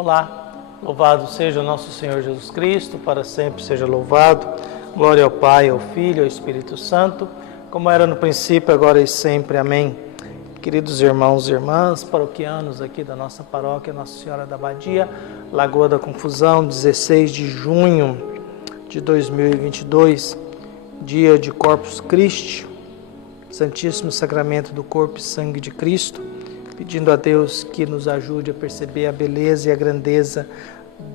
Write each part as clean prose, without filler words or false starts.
Olá, louvado seja o nosso Senhor Jesus Cristo, para sempre seja louvado. Glória ao Pai, ao Filho e ao Espírito Santo, como era no princípio, agora e sempre. Amém. Queridos irmãos e irmãs, paroquianos aqui da nossa paróquia Nossa Senhora da Abadia, Lagoa da Confusão, 16 de junho de 2022, dia de Corpus Christi, Santíssimo Sacramento do Corpo e Sangue de Cristo, pedindo a Deus que nos ajude a perceber a beleza e a grandeza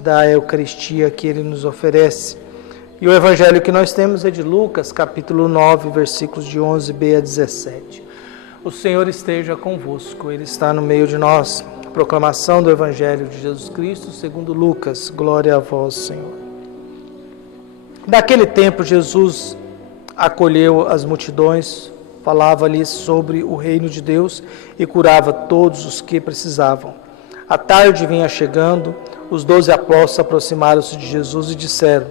da Eucaristia que Ele nos oferece. E o Evangelho que nós temos é de Lucas, capítulo 9, versículos de 11b a 17. O Senhor esteja convosco, Ele está no meio de nós. Proclamação do Evangelho de Jesus Cristo segundo Lucas. Glória a vós, Senhor. Naquele tempo, Jesus acolheu as multidões, falava-lhes sobre o reino de Deus e curava todos os que precisavam. A tarde vinha chegando, os 12 apóstolos aproximaram-se de Jesus e disseram: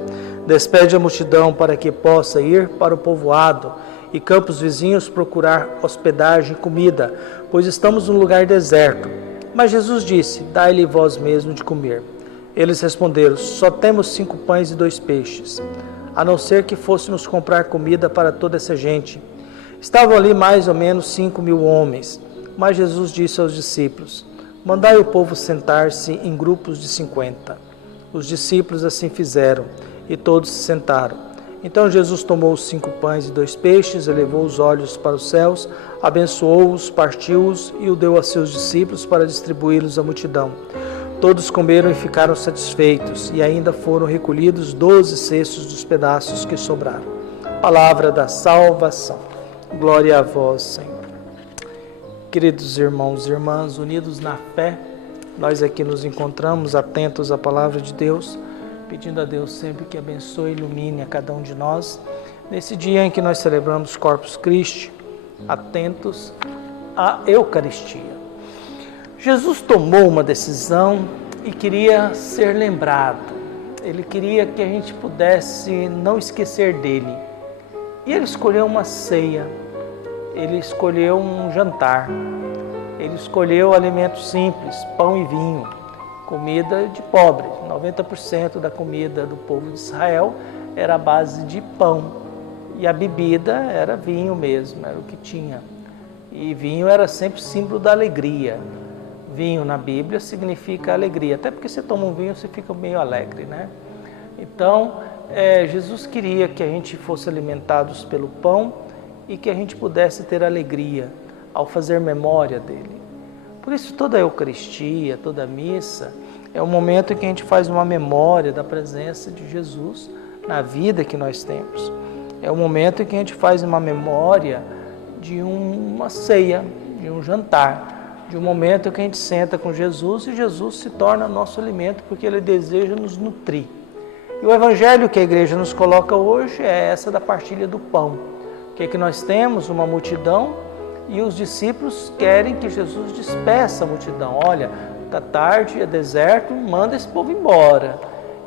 despede a multidão para que possa ir para o povoado e campos vizinhos procurar hospedagem e comida, pois estamos num lugar deserto. Mas Jesus disse: dai-lhe vós mesmo de comer. Eles responderam: só temos 5 pães e 2 peixes, a não ser que fôssemos comprar comida para toda essa gente. Estavam ali mais ou menos 5.000 homens. Mas Jesus disse aos discípulos: mandai o povo sentar-se em grupos de 50. Os discípulos assim fizeram, e todos se sentaram. Então Jesus tomou os 5 pães e 2 peixes, elevou os olhos para os céus, abençoou-os, partiu-os e o deu a seus discípulos para distribuí-los à multidão. Todos comeram e ficaram satisfeitos, e ainda foram recolhidos 12 cestos dos pedaços que sobraram. Palavra da salvação. Glória a vós, Senhor. Queridos irmãos e irmãs, unidos na fé, nós aqui nos encontramos atentos à palavra de Deus, pedindo a Deus sempre que abençoe e ilumine a cada um de nós, nesse dia em que nós celebramos Corpus Christi, atentos à Eucaristia. Jesus tomou uma decisão e queria ser lembrado. Ele queria que a gente pudesse não esquecer dele. E ele escolheu uma ceia, ele escolheu um jantar, ele escolheu alimentos simples, pão e vinho, comida de pobre. 90% da comida do povo de Israel era a base de pão, e a bebida era vinho mesmo, era o que tinha. E vinho era sempre símbolo da alegria. Vinho na Bíblia significa alegria, até porque você toma um vinho, você fica meio alegre, né? Então, Jesus queria que a gente fosse alimentados pelo pão e que a gente pudesse ter alegria ao fazer memória dele. Por isso, toda a Eucaristia, toda a missa, é um momento em que a gente faz uma memória da presença de Jesus na vida que nós temos. É um momento em que a gente faz uma memória de uma ceia, de um jantar, de um momento em que a gente senta com Jesus e Jesus se torna nosso alimento porque Ele deseja nos nutrir. E o Evangelho que a igreja nos coloca hoje é essa da partilha do pão. O que nós temos? Uma multidão e os discípulos querem que Jesus despeça a multidão. Olha, está tarde, é deserto, manda esse povo embora.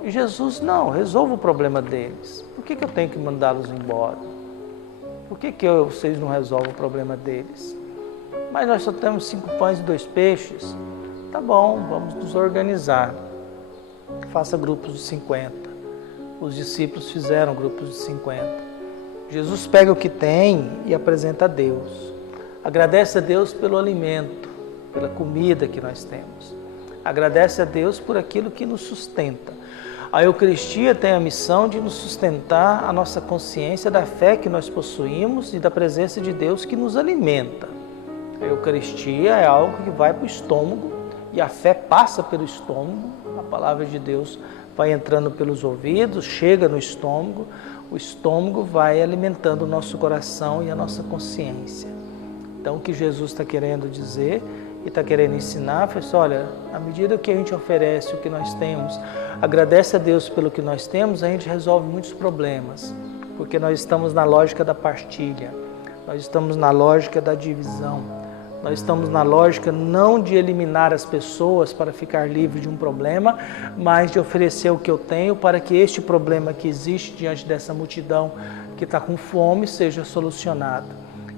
E Jesus, não, resolva o problema deles. Por que eu tenho que mandá-los embora? Por que vocês não resolvem o problema deles? Mas nós só temos 5 pães e 2 peixes. Tá bom, vamos nos organizar. Faça grupos de 50. Os discípulos fizeram grupos de 50. Jesus pega o que tem e apresenta a Deus. Agradece a Deus pelo alimento, pela comida que nós temos. Agradece a Deus por aquilo que nos sustenta. A Eucaristia tem a missão de nos sustentar a nossa consciência da fé que nós possuímos e da presença de Deus que nos alimenta. A Eucaristia é algo que vai para o estômago e a fé passa pelo estômago. A palavra de Deus vai entrando pelos ouvidos, chega no estômago, o estômago vai alimentando o nosso coração e a nossa consciência. Então, o que Jesus está querendo dizer e está querendo ensinar foi assim: olha, à medida que a gente oferece o que nós temos, agradece a Deus pelo que nós temos, a gente resolve muitos problemas, porque nós estamos na lógica da partilha, nós estamos na lógica da divisão. Nós estamos na lógica não de eliminar as pessoas para ficar livre de um problema, mas de oferecer o que eu tenho para que este problema que existe diante dessa multidão que está com fome seja solucionado.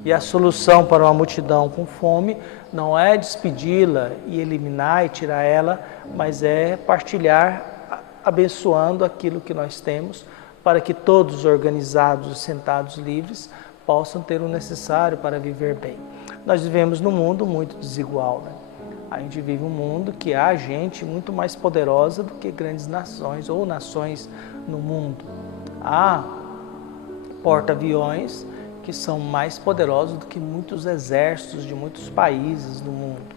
E a solução para uma multidão com fome não é despedi-la e eliminar e tirar ela, mas é partilhar, abençoando aquilo que nós temos, para que todos organizados e sentados livres possam ter o necessário para viver bem. Nós vivemos num mundo muito desigual, né? A gente vive um mundo que há gente muito mais poderosa do que grandes nações ou nações no mundo. Há porta-aviões que são mais poderosos do que muitos exércitos de muitos países do mundo.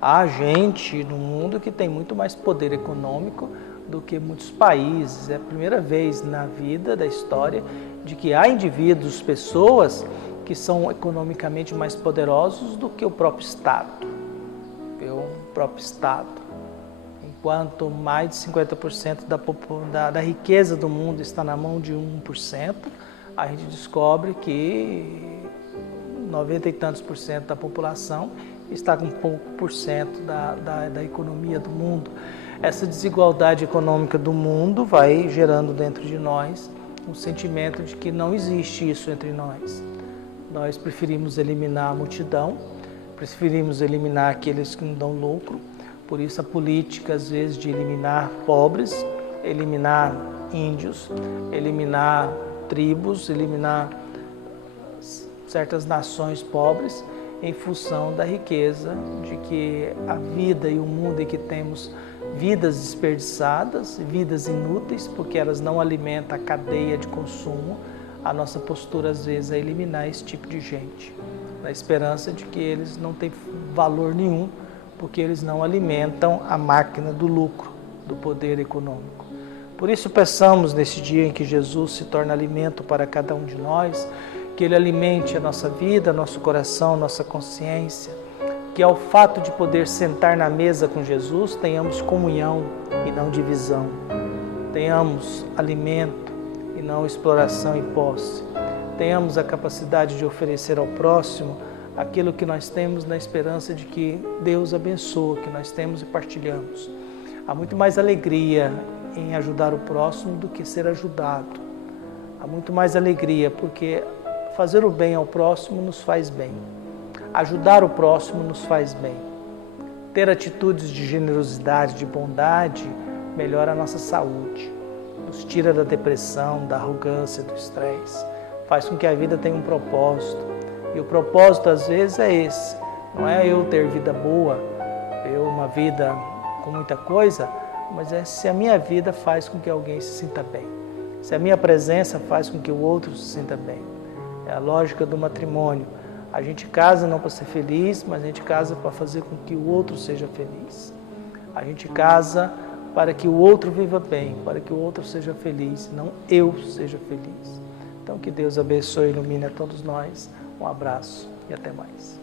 Há gente no mundo que tem muito mais poder econômico do que muitos países. É a primeira vez na vida da história de que há indivíduos, pessoas que são economicamente mais poderosos do que o próprio Estado. Enquanto mais de 50% da riqueza do mundo está na mão de 1%, a gente descobre que 90 e tantos por cento da população está com pouco por cento da economia do mundo. Essa desigualdade econômica do mundo vai gerando dentro de nós um sentimento de que não existe isso entre nós. Nós preferimos eliminar a multidão, preferimos eliminar aqueles que não dão lucro. Por isso a política, às vezes, de eliminar pobres, eliminar índios, eliminar tribos, eliminar certas nações pobres, em função da riqueza, de que a vida e o mundo em que temos vidas desperdiçadas, vidas inúteis, porque elas não alimentam a cadeia de consumo. A nossa postura, às vezes, é eliminar esse tipo de gente, na esperança de que eles não têm valor nenhum, porque eles não alimentam a máquina do lucro, do poder econômico. Por isso, peçamos nesse dia em que Jesus se torna alimento para cada um de nós, que Ele alimente a nossa vida, nosso coração, nossa consciência, que ao fato de poder sentar na mesa com Jesus, tenhamos comunhão e não divisão, tenhamos alimento e não exploração e posse, tenhamos a capacidade de oferecer ao próximo aquilo que nós temos na esperança de que Deus abençoa, que nós temos e partilhamos. Há muito mais alegria em ajudar o próximo do que ser ajudado. Há muito mais alegria porque fazer o bem ao próximo nos faz bem. Ajudar o próximo nos faz bem. Ter atitudes de generosidade, de bondade, melhora a nossa saúde. Nos tira da depressão, da arrogância, do estresse. Faz com que a vida tenha um propósito. E o propósito, às vezes, é esse. Não é eu ter vida boa, eu uma vida com muita coisa, mas é se a minha vida faz com que alguém se sinta bem. Se a minha presença faz com que o outro se sinta bem. É a lógica do matrimônio. A gente casa não para ser feliz, mas a gente casa para fazer com que o outro seja feliz. A gente casa para que o outro viva bem, para que o outro seja feliz, não eu seja feliz. Então que Deus abençoe e ilumine a todos nós. Um abraço e até mais.